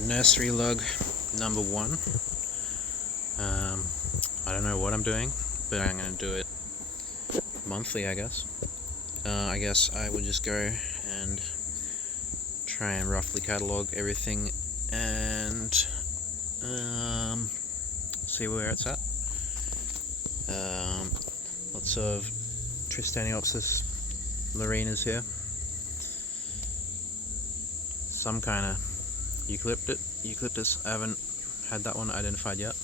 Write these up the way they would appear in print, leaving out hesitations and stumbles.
Nursery Log number 1. I don't know what I'm doing, but I'm going to do it monthly, I guess. I guess I would just go and try and roughly catalogue everything and see where it's at. Lots of Tristaniopsis larinas here. Some kind of eucalyptus. I haven't had that one identified yet.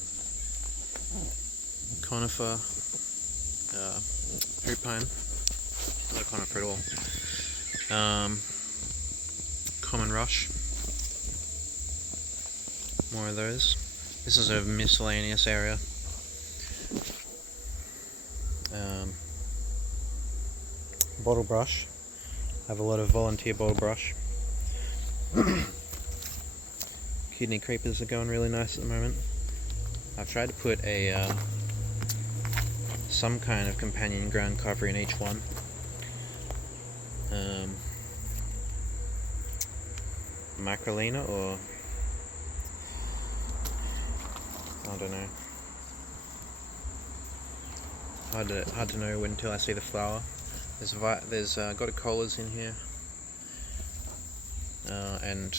Conifer, fruit pine, not a conifer at all. Common rush, more of those. This is a miscellaneous area. Bottle brush. I have a lot of volunteer bottle brush. Kidney creepers are going really nice at the moment. I've tried to put a some kind of companion ground cover in each one. Macrolina, or I don't know. Hard to know until I see the flower. There's goticolas in here, and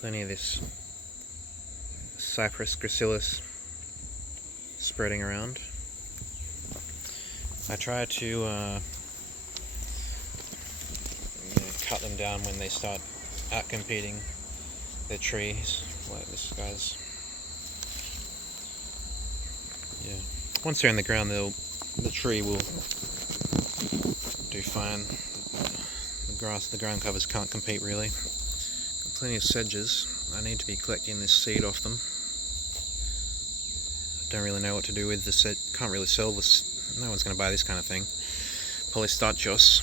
plenty of this Cypress gracilis spreading around. I try to cut them down when they start outcompeting their trees, like this guy's. Yeah, once they're in the ground, the tree will do fine. The ground covers can't compete really. Got plenty of sedges. I need to be collecting this seed off them. I don't really know what to do with the set. Can't really sell this. No one's going to buy this kind of thing. Polystachys,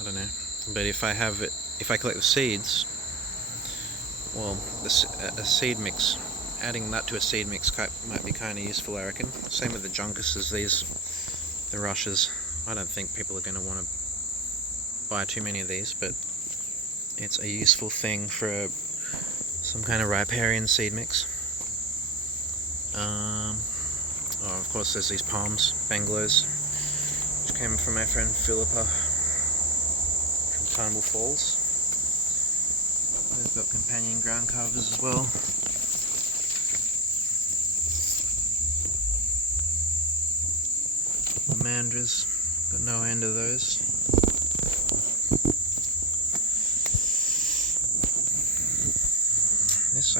I don't know. But if I collect the seeds, well, a seed mix. Adding that to a seed mix might be kind of useful, I reckon. Same with the juncuses, the rushes. I don't think people are going to want to buy too many of these, but it's a useful thing for some kind of riparian seed mix. Of course, there's these palms, bangalows, which came from my friend Philippa from Turnbull Falls. They've got companion ground covers as well. Mandras, got no end of those. This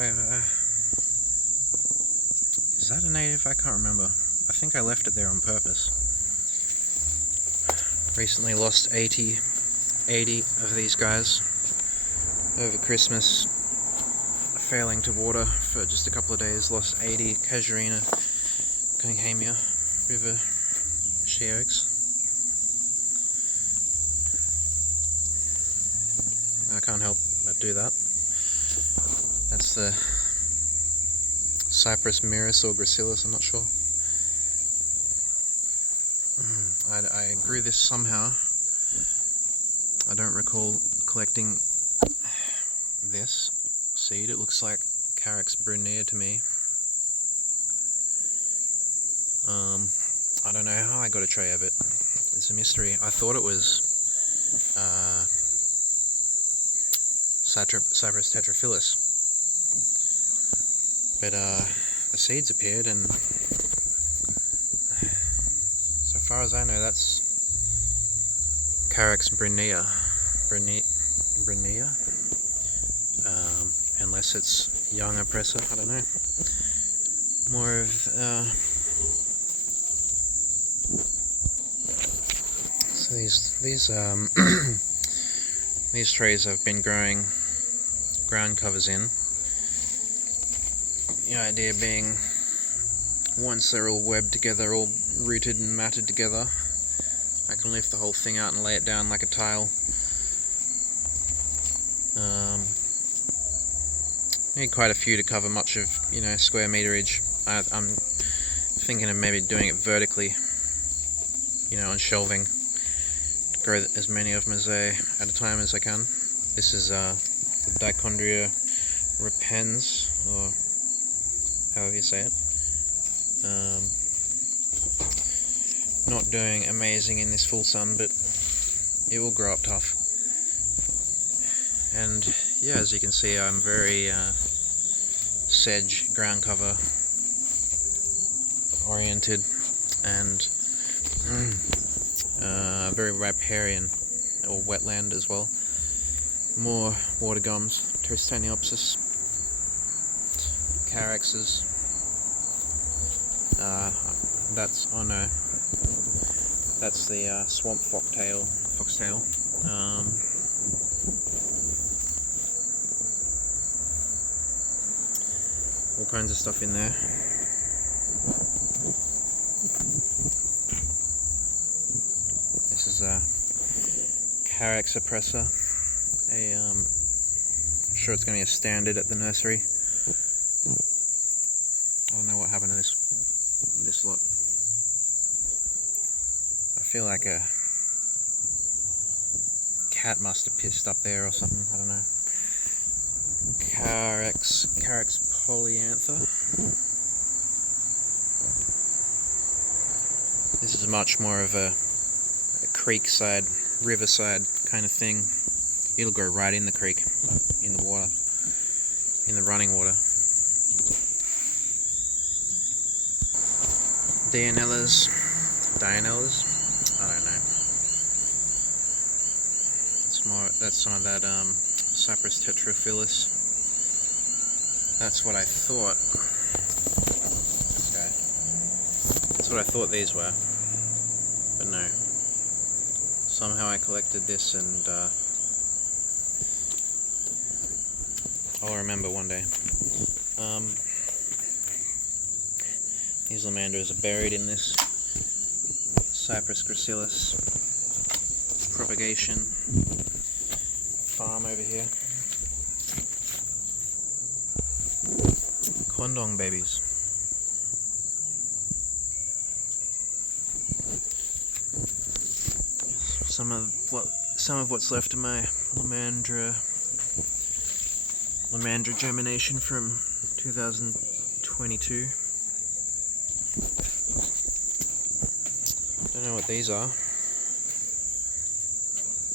is that a native? I can't remember. I think I left it there on purpose. Recently lost 80 of these guys over Christmas, failing to water for just a couple of days. Lost 80 Casuarina Cunninghamiae river she oaks. I can't help but do that. That's the Cypress myrus or gracilis, I'm not sure. I grew this somehow. I don't recall collecting this seed. It looks like Carex brunea to me. I don't know how I got a tray of it. It's a mystery. I thought it was Cypress tetraphyllus, but the seeds appeared, and so far as I know, that's Carex brunea. Unless it's young oppressor, I don't know. More of so these trays I've been growing ground covers in. The idea being, once they're all webbed together, all rooted and matted together, I can lift the whole thing out and lay it down like a tile. Need quite a few to cover much of, square meterage. I'm thinking of maybe doing it vertically, on shelving. Grow as many of them at a time as I can. This is the Dichondria repens, or however you say it. Not doing amazing in this full sun, but it will grow up tough. And yeah, as you can see, I'm very sedge, ground cover oriented, and very riparian, or wetland as well. More water gums, Tristaniopsis, Caraxes. That's, oh no, that's the swamp foxtail. All kinds of stuff in there. This is a Carax oppressor. I'm sure it's going to be a standard at the nursery. I don't know what happened to this lot. I feel like a cat must have pissed up there or something. I don't know. Carax polyantha. This is much more of a creekside, riverside kind of thing. It'll grow right in the creek, in the water, in the running water. Dianellas, I don't know. It's more, that's some of that Cypress tetraphilus. That's what I thought. Okay. That's what I thought these were, but no. Somehow I collected this, and I'll remember one day. These lamanders are buried in this Cypress gracilis propagation farm over here. Condong babies. Some of what's left of my Lamandra germination from 2022. Don't know what these are.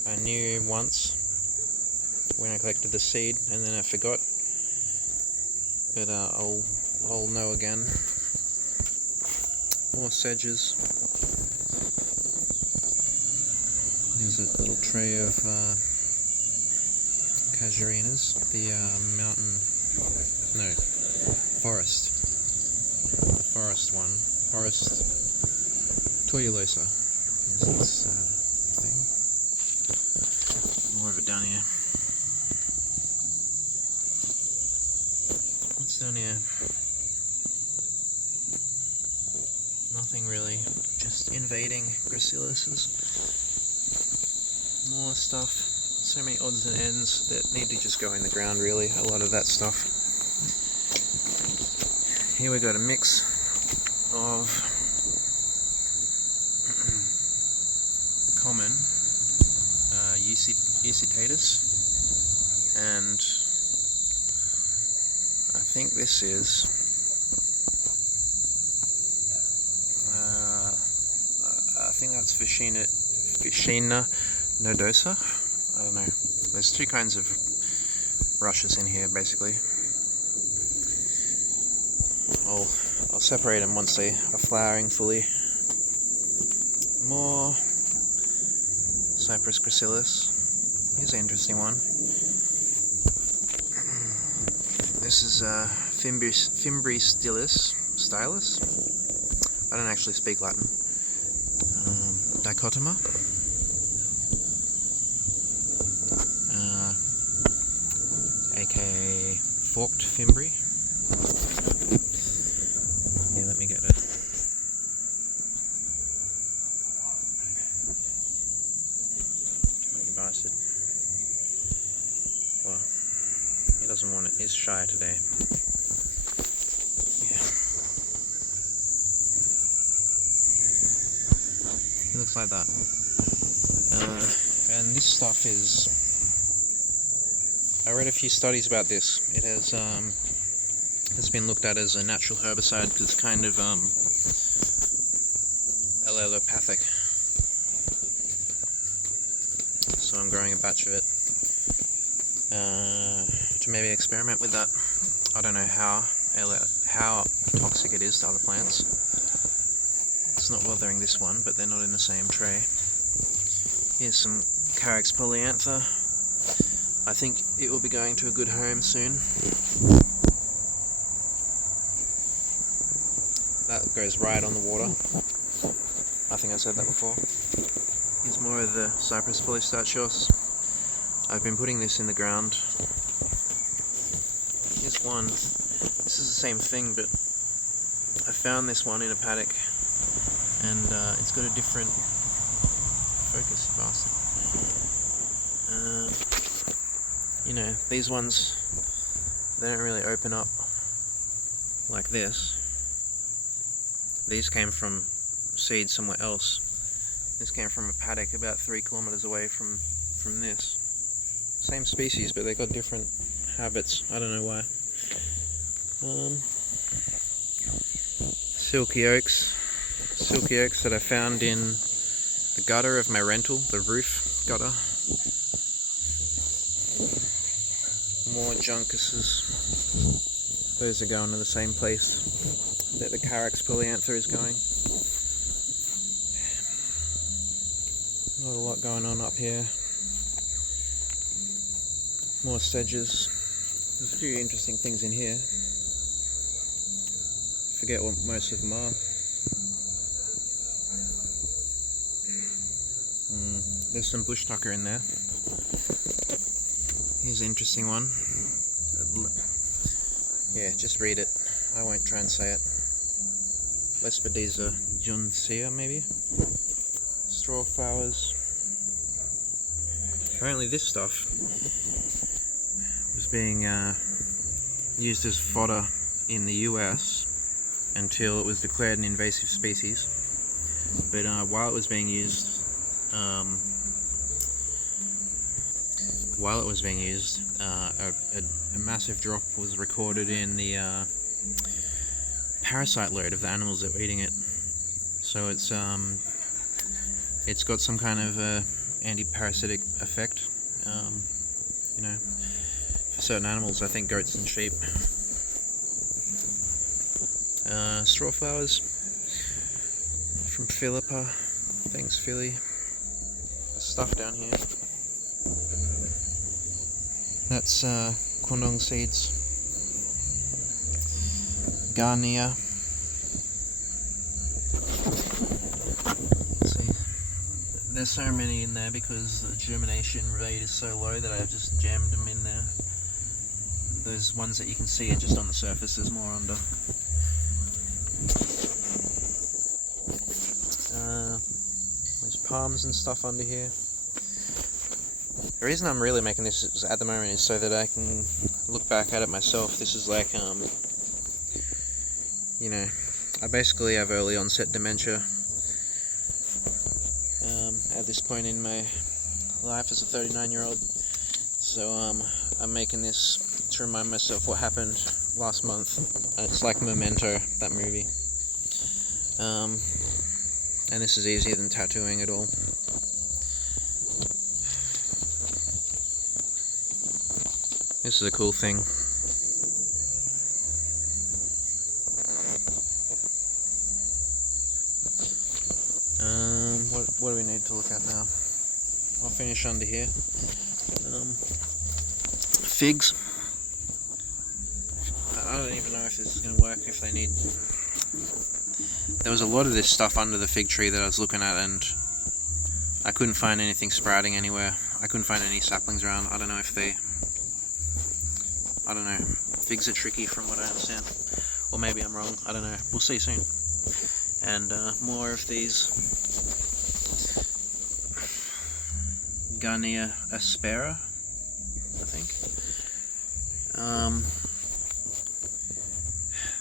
I knew once when I collected the seed, and then I forgot. But I'll know again. More sedges. There's a little tray of casuarinas. The forest. The forest one. Forest toyulosa. There's this thing. More of it down here. What's down here? Nothing really. Just invading gracilises. More stuff. So many odds and ends that need to just go in the ground, really. A lot of that stuff. Here we got a mix of common Eusitatus, and I think this is I think that's Ficina nodosa. I don't know. There's two kinds of rushes in here, basically. I'll separate them once they are flowering fully. More Cypress gracilis. Here's an interesting one. This is Fimbri stylus. I don't actually speak Latin. Dichotoma. aka forked Fimbri. Yeah, let me get it. You bastard. Well, he doesn't want it. He's shy today. Yeah. He looks like that. And this stuff is I read a few studies about this. It has it's been looked at as a natural herbicide because it's kind of allelopathic. So I'm growing a batch of it to maybe experiment with that. I don't know how toxic it is to other plants. It's not bothering this one, but they're not in the same tray. Here's some Carex polyantha. I think it will be going to a good home soon. That goes right on the water. I think I said that before. Here's more of the Cypress polystachys. I've been putting this in the ground. Here's one. This is the same thing, but I found this one in a paddock, and it's got a different focus, you bastard. You know, these ones, they don't really open up like this. These came from seed somewhere else. This came from a paddock about 3 kilometers away from this. Same species, but they got different habits. I don't know why. Silky oaks that I found in the gutter of my rental, the roof gutter. More juncuses. Those are going to the same place that the Carex polyantha is going. Not a lot going on up here. More sedges. There's a few interesting things in here. Forget what most of them are. There's some bush tucker in there. Here's an interesting one. Yeah, just read it. I won't try and say it. Lespedeza juncea, maybe? Straw flowers. Apparently this stuff was being used as fodder in the US until it was declared an invasive species. But while it was being used, a massive drop was recorded in the parasite load of the animals that were eating it. So it's got some kind of anti-parasitic effect, you know, for certain animals. I think goats and sheep. Straw flowers from Philippa. Thanks, Philly. Stuff down here. That's quandong seeds. Garnia. See, there's so many in there because the germination rate is so low that I've just jammed them in there. Those ones that you can see are just on the surface, there's more under. There's palms and stuff under here. The reason I'm really making this at the moment is so that I can look back at it myself. This is like, you know, I basically have early onset dementia at this point in my life as a 39-year-old. So I'm making this to remind myself what happened last month. It's like Memento, that movie. And this is easier than tattooing at all. This is a cool thing. What do we need to look at now? I'll finish under here. Figs. I don't even know if this is going to work, if they need... There was a lot of this stuff under the fig tree that I was looking at, and I couldn't find anything sprouting anywhere. I couldn't find any saplings around. I don't know if they... I don't know. Figs are tricky from what I understand. Or maybe I'm wrong. I don't know. We'll see soon. And more of these Garnia aspera, I think.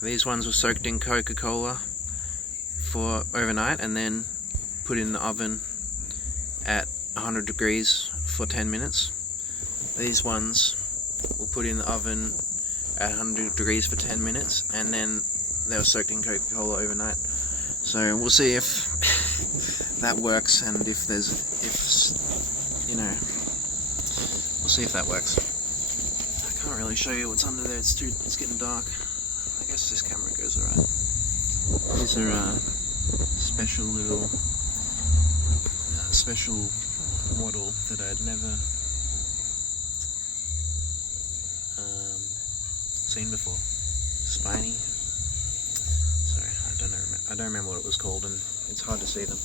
These ones were soaked in Coca-Cola for overnight and then put in the oven at 100 degrees for 10 minutes. These ones were put in the oven at 100 degrees for 10 minutes, and then they were soaked in Coca-Cola overnight. So we'll see if that works, and we'll see if that works. I can't really show you what's under there. It's getting dark. I guess this camera goes alright. These are special little special wattle that I'd never seen before. Spiny. Sorry, I don't remember what it was called, and it's hard to see them.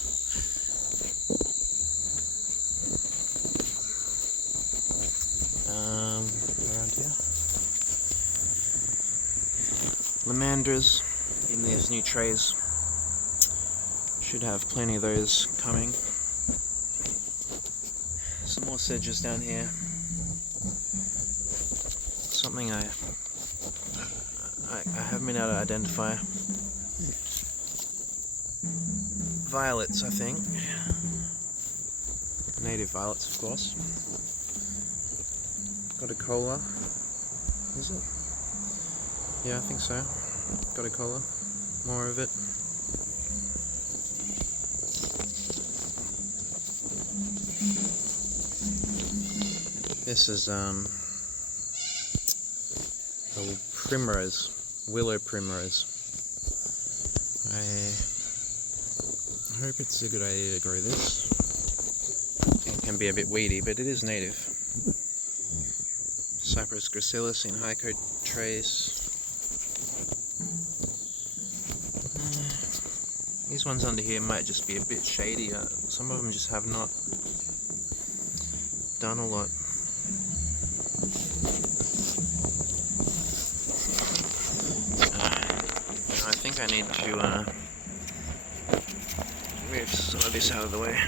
Around here, lamanders in these new trays. Should have plenty of those coming. Some more sedges down here. Something I haven't been able to identify. Violets, I think. Native violets, of course. Got a cola. Is it? Yeah, I think so. Got a cola. More of it. This is a primrose, willow primrose. I hope it's a good idea to grow this. It can be a bit weedy, but it is native. Cypress gracilis in high coat trays. These ones under here might just be a bit shady. Some of them just have not done a lot. I think I need to move some of this out of the way.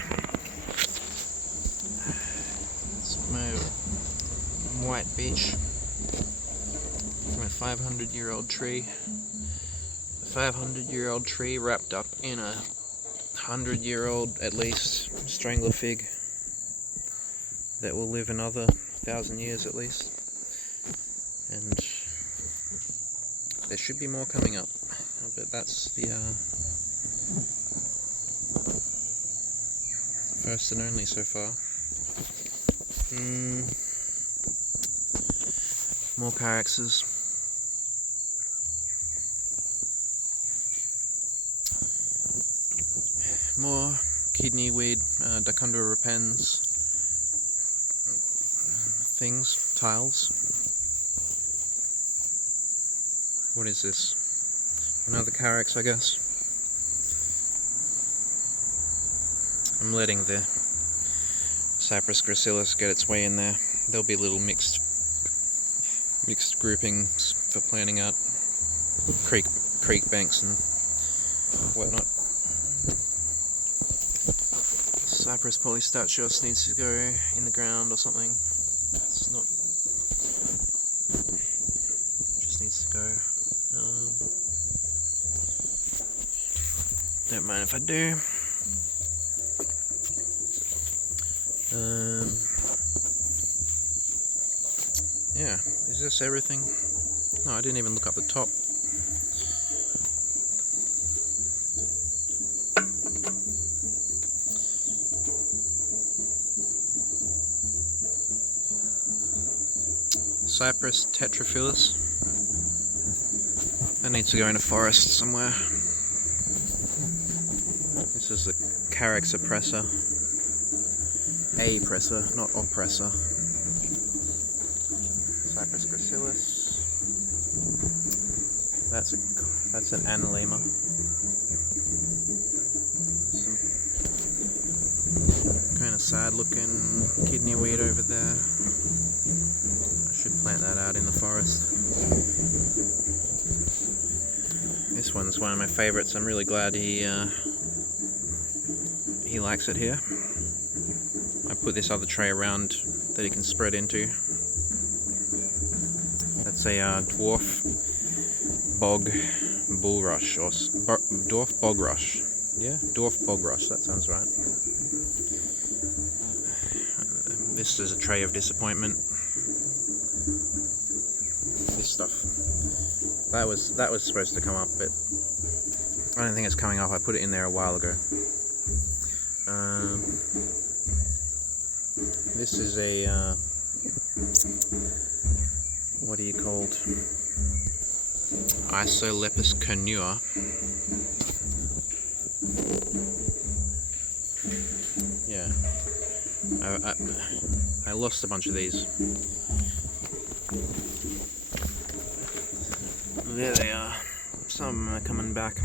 It's my white beech from a 500-year-old tree. A 500-year-old tree wrapped up in a 100-year-old, at least, strangler fig that will live another 1,000 years at least. And there should be more coming up, but that's the first and only so far. More Pyraxes. More kidney weed, Dacundra repens things, tiles. What is this? Another Carex, I guess. I'm letting the Cypress gracilis get its way in there. There'll be little mixed groupings for planting out creek banks and whatnot. Cypress polystachys needs to go in the ground or something. It's not. Just needs to go. Don't mind if I do. Yeah, is this everything? No, I didn't even look up the top. Cypress tetraphyllus. That needs to go in a forest somewhere. This is the Carex oppressor. Apresser, not oppressor. Cypress gracilis. That's an analema. Some kind of sad looking kidney weed over there. I should plant that out in the forest. This one's one of my favorites. I'm really glad he likes it here. I put this other tray around that he can spread into. That's a dwarf bog bulrush, or dwarf bog rush. Yeah, dwarf bog rush, that sounds right. This is a tray of disappointment. stuff. That was supposed to come up, but I don't think it's coming up. I put it in there a while ago. This is a what are you called? Isolepis cornua. Yeah, I lost a bunch of these. There they are. Some are coming back.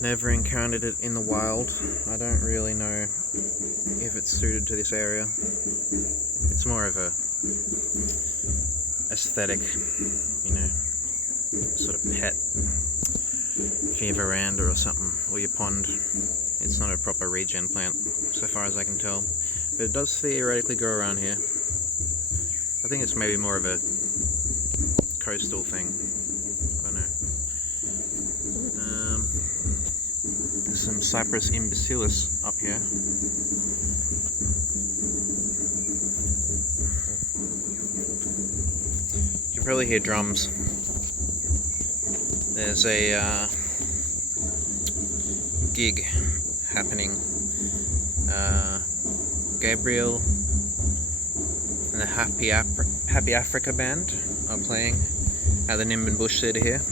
Never encountered it in the wild. I don't really know if it's suited to this area. It's more of a aesthetic, you know, sort of pet for your veranda or something, or your pond. It's not a proper regen plant, so far as I can tell, but it does theoretically grow around here. I think it's maybe more of a coastal thing. I don't know. There's some Cypress imbecilus up here. You can probably hear drums. There's a gig happening. Gabriel and the Happy Africa band are playing at the Nimbin Bush Theatre here.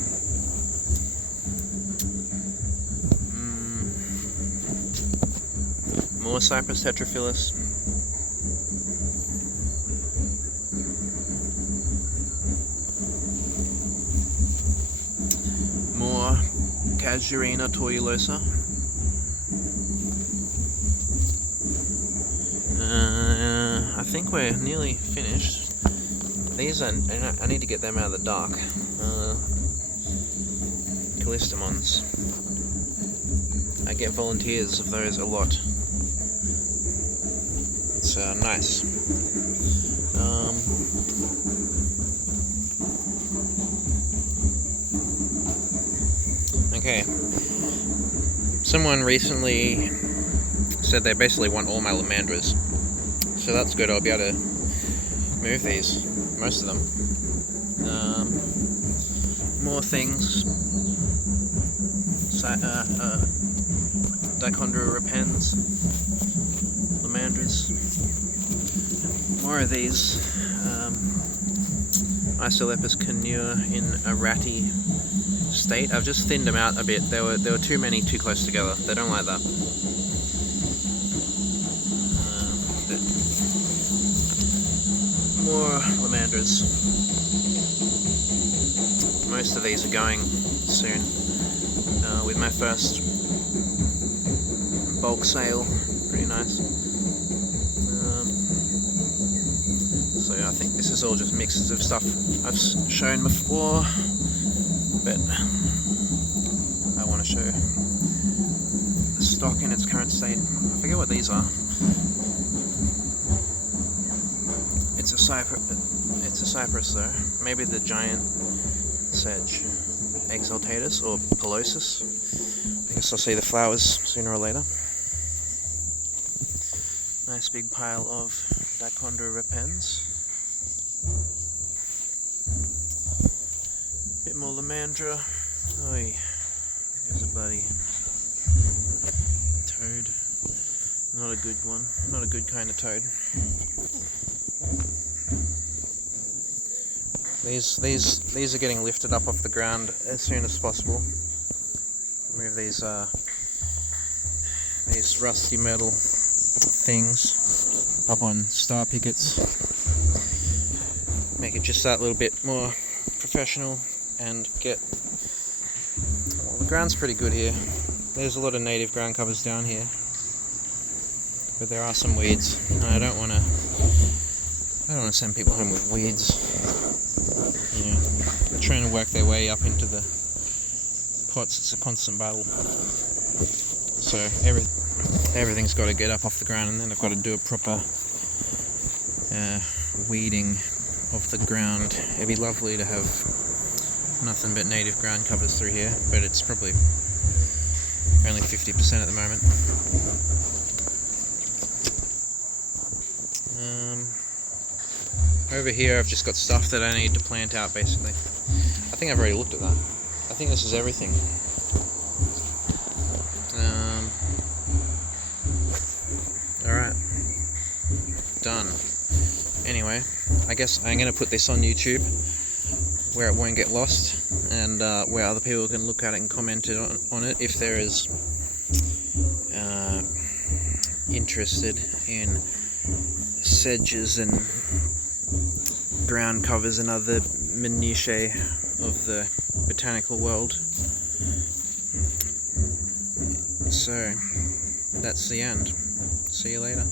More Cypress tetraphilus. More Casuarina tortuosa. I think we're nearly finished. These are, I need to get them out of the dark. Callistemons. I get volunteers of those a lot. It's nice. Okay. Someone recently said they basically want all my lamandras. So that's good, I'll be able to move these, most of them. More things. Dichondra repens. Lamandras. More of these. Isolepis cornua in a ratty state. I've just thinned them out a bit. There were too many too close together. They don't like that. More lamandras. Most of these are going soon. With my first bulk sale, pretty nice. So I think this is all just mixes of stuff I've shown before, but I want to show the stock in its current state. I forget what these are. It's a cypress though. Maybe the giant sedge, exaltatus or pilosus. I guess I'll see the flowers sooner or later. Nice big pile of Dichondra repens. Bit more lamandra. Oi, there's a bloody toad. Not a good one. Not a good kind of toad. These are getting lifted up off the ground as soon as possible. Move these rusty metal things up on star pickets. Make it just that little bit more professional and get. Well, the ground's pretty good here. There's a lot of native ground covers down here, but there are some weeds, and I don't want to send people home with weeds. You know, they're trying to work their way up into the pots. It's a constant battle. So everything's got to get up off the ground, and then I've got to do a proper weeding of the ground. It'd be lovely to have nothing but native ground covers through here, but it's probably Only 50% at the moment. Over here I've just got stuff that I need to plant out basically. I think I've already looked at that. I think this is everything. Alright. Done. Anyway, I guess I'm going to put this on YouTube where it won't get lost, and where other people can look at it and comment on it if there is interested in sedges and ground covers and other minutiae of the botanical world. So that's the end. See you later.